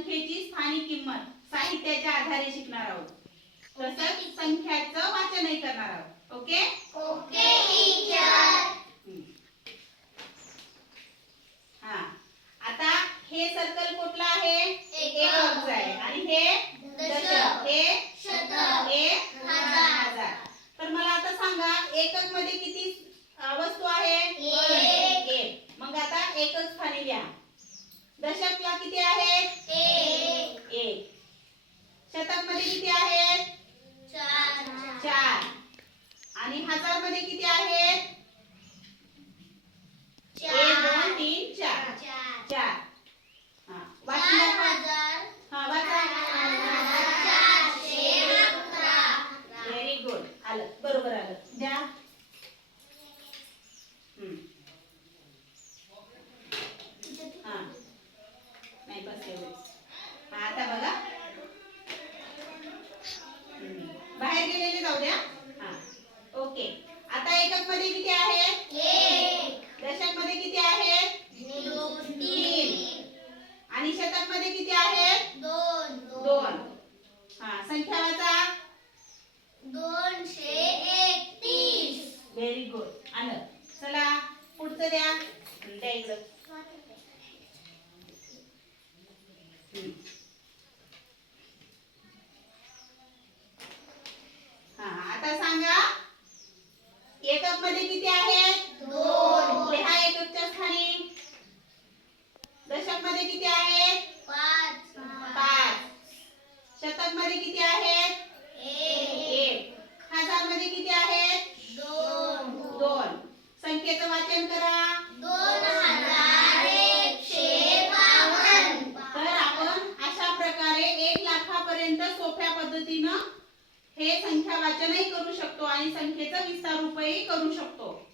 संख्येची स्थानिक किंमत साहित्याच्या आधारे शिकणार आहोत. तसंच संख्याचं वाचनही करणार आहोत. ओके? ओके हा. आता हे सर्कल कुठलं आहे? एकक. एककचं आहे आणि हे? दशक. दशक हे? शतक. हे? हजार. हजार. तर मला आता सांगा एककमध्ये किती वस्तू आहे? एक. एक. मग आता एकक स्थानी लिहा दशकला किती आहेत एक. एक. शतकमध्ये किती आहेत चार. आणि हजारमध्ये किती आहेत एक दोन तीन चार. चार. हा. हा वाचा. व्हेरी गुड आलं. बरोबर आलं. द्या हम्म. हा नाही बस एवढेच हा आता बघा हम्म. बाहेर गेलेले जाऊ द्या. हा. ओके. आता एककमध्ये किती आहेत एक. दशकमध्ये किती आहेत तीन. आणि शतकमध्ये किती आहेत दोन. दोन. हा संख्या वाचा. दोनशे एकतीस. व्हेरी गुड आलं. चला पुढचं द्या. द्या इकडं. हं. हा आता सांगा एककमध्ये किती आहेत दोन. लिहा एककच्या स्थानी दशकमध्ये किती आहेत पाच पाच शतकमध्ये किती आहेत एक एक हजारमध्ये किती आहेत दोन दोन करा. दोन हजार एकशे बावन्न. तर आपण अशा प्रकारे एक लाखापर्यंत सोप्या पद्धतीनं हे संख्या वाचनही करू शकतो आणि संख्येचं विस्तार रूपही करू शकतो.